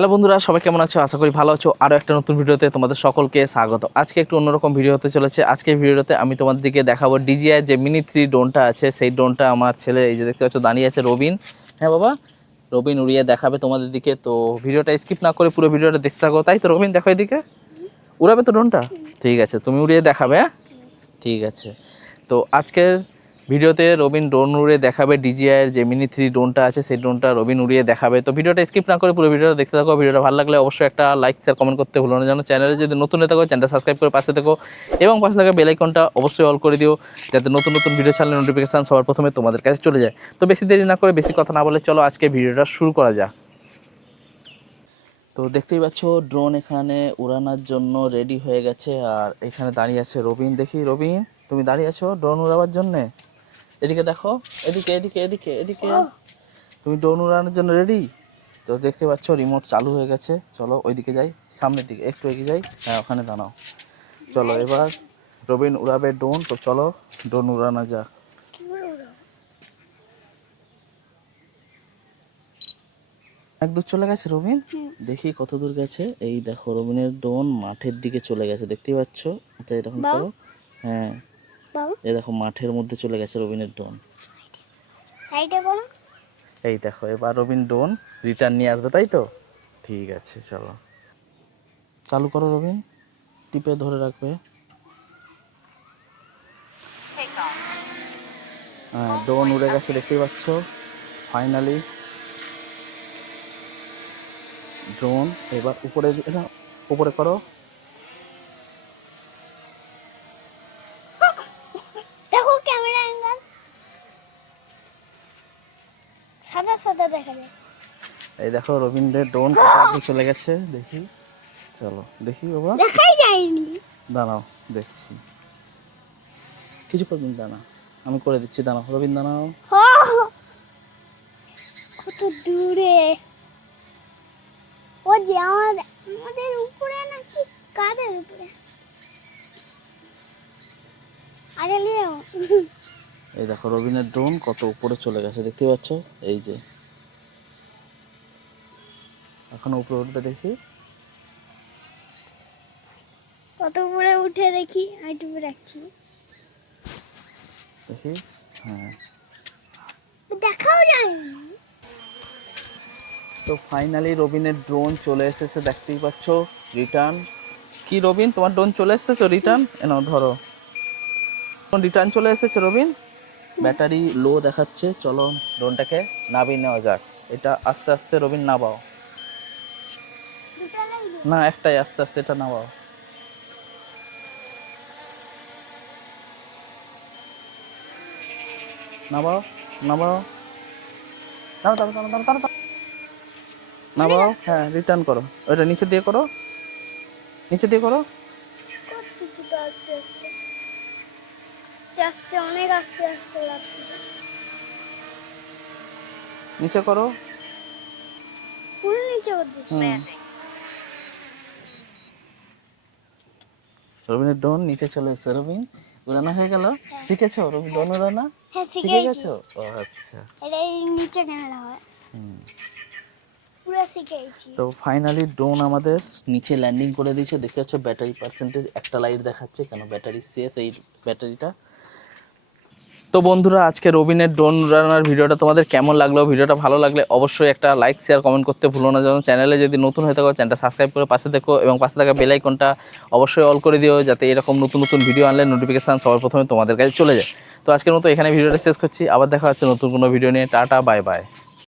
Hello বন্ধুরা, সবাই কেমন আছো? আশা করি ভালো আছো। আরও একটা নতুন ভিডিওতে তোমাদের সকলকে স্বাগত। আজকে একটু অন্যরকম ভিডিও হতে চলেছে। আজকের ভিডিওতে আমি তোমাদেরকে দেখাবো ডিজিআই যে মিনি 3 ড্রোনটা আছে, সেই ড্রোনটা আমার ছেলে এই যে দেখতে পাচ্ছ দাঁড়িয়ে আছে রবিন। হ্যাঁ বাবা, রবিন উড়িয়ে দেখাবে তোমাদের দিকে। তো ভিডিওটা স্কিপ না করে পুরো ভিডিওটা দেখতে থাকো। তাই তো রবিন, দেখো এদিকে, উড়াবে তো ড্রোনটা? ঠিক আছে, তুমি উড়িয়ে দেখাবে। হ্যাঁ ঠিক আছে। তো আজকের ভিডিওতে রবিন ড্রোন উড়িয়ে দেখাবে। ডিজিআইয়ের যে মিনি 3 ড্রোনটা আছে সেই ড্রোনটা রবিন উড়িয়ে দেখাবে। তো ভিডিওটা স্কিপ না করে পুরো ভিডিওটা দেখতে থাকো। ভিডিওটা ভালো লাগলে অবশ্যই একটা লাইক শেয়ার কমেন্ট করতে ভুলো না যেন। চ্যানেলে যদি নতুন হয়ে থাকো চ্যানেলটা সাবস্ক্রাইব করে পাশে থেকো এবং পাশে থাকা বেল আইকনটা অবশ্যই অল করে দিও, যাতে নতুন নতুন ভিডিও ছাড়লে নোটিফিকেশান সবার প্রথমে তোমাদের কাছে চলে যায়। তো বেশি দেরি না করে, বেশি কথা না বলে চলো আজকে ভিডিওটা শুরু করা যাক। তো দেখতেই পাচ্ছ ড্রোন এখানে উড়ানোর জন্য রেডি হয়ে গেছে, আর এখানে দাঁড়িয়ে আছে রবিন। দেখি রবিন, তুমি দাঁড়িয়ে আছো ড্রোন উড়াবার জন্যে? এদিকে দেখো, এদিকে এদিকে এদিকে এদিকে। তুমি ড্রোন উড়ানোর জন্য রেডি? তো দেখতে পাচ্ছ রিমোট চালু হয়ে গেছে। চলো ওইদিকে যাই, সামনের দিকে একটু এগিয়ে যাই। হ্যাঁ ওখানে দাঁড়াও। চলো এবার রবিন উড়াবে ড্রোন। তো চলো ড্রোন উড়ানো যাক। অনেক দূর চলে গেছে রবিন, দেখি কত দূর গেছে। এই দেখো রবিনের ড্রোন মাঠের দিকে চলে গেছে, দেখতেই পাচ্ছ। তো এরকম করো। হ্যাঁ এই দেখো মাঠের মধ্যে চলে গেছে রবিনের ড্রোন। সাইডে করো। এই দেখো এবার রবিন ড্রোন রিটার্ন নিয়ে আসবে, তাই তো? ঠিক আছে চলো চালু করো রবিন, টিপে ধরে রাখবে। হ্যাঁ ড্রোন উড়ে গেছে, দেখতেই পাচ্ছ। ফাইনালি ড্রোন এবার উপরে, এটা উপরে করো। দেখো ক্যামেরা অ্যাঙ্গেল সাদা সাদা দেখা যায়। এই দেখো রবীন্দ্রের ড্রোন কত চলে গেছে, দেখি। চলো দেখি বাবা, দেখাই যায়নি। দাঁড়াও দেখছি, কিছু করবেন দাঁড়া, আমি করে দিচ্ছি। দাঁড়াও রবীন্দ্র, দাঁড়াও। কত দূরে ও যে আমাদের উপরে নাকি কাদের উপরে আগে নিও। এই দেখো রবিনের ড্রোন কত উপরে চলে গেছে, দেখতে পাচ্ছ। এই যে এখন উপরে উঠবে, দেখি। কত উপরে উঠে দেখি, আমি টুপে রাখছি দেখি। হ্যাঁ দেখাও যায়নি। তো ফাইনালি রবিনের ড্রোন চলে এসেছে, দেখতেই পাচ্ছ। রিটার্ন কি রবিন, তোমার ড্রোন চলে এসেছে রিটার্ন? এনাও ধরো, রিটার্ন চলে এসেছে রবিন। ব্যাটারি লো দেখাচ্ছে। চলো ড্রোনটাকে নামিয়ে নেওয়া যাক। এটা আস্তে আস্তে রবিন নামাও। না একটাই, আস্তে আস্তে এটা নামাও। নামাও নামাও নামাও নামাও নামাও নামাও নামাও। হ্যাঁ রিটার্ন করো, ওইটা নিচে দিয়ে করো, নিচে দিয়ে করো। আস্তে আস্তে আস্তে আস্তে অনেক আস্তে আস্তে লাগছে। নিচে করো, পুরো নিচে করতেছি। রবিনের ড্রোন নিচে চলে এসেছে। রবিন উড়ানো হয়ে গেল। শিখেছো রবিন ড্রোন উড়ানো? হ্যাঁ শিখে গেছো? ও আচ্ছা। এটা এই নিচে ক্যামেরা হয়। পুরো শিখেছি। তো ফাইনালি ড্রোন আমাদের নিচে ল্যান্ডিং করে দিয়েছে, দেখতে পাচ্ছ। ব্যাটারি পার্সেন্টেজ একটা লাইট দেখাচ্ছে, কেন ব্যাটারি শেষ এই ব্যাটারিটা। তো বন্ধুরা আজকে রবিনের ড্রোন উড়ানোর ভিডিওটা তোমাদের কেমন লাগলো? ভিডিওটা ভালো লাগলে অবশ্যই একটা লাইক শেয়ার কমেন্ট করতে ভুলো না যেন। চ্যানেলে যদি নতুন হয়ে থাকো চ্যানেলটা সাবস্ক্রাইব করে পাশে দেখো এবং পাশে থাকা বেল আইকনটা অবশ্যই অল করে দিও, যাতে এরকম নতুন নতুন ভিডিও আনলে নোটিফিকেশান সবার প্রথমে তোমাদের কাছে চলে যায়। তো আজকের মতো এখানে ভিডিওটা শেষ করছি, আবার দেখা হচ্ছে নতুন কোনো ভিডিও নিয়ে। Tata bye bye.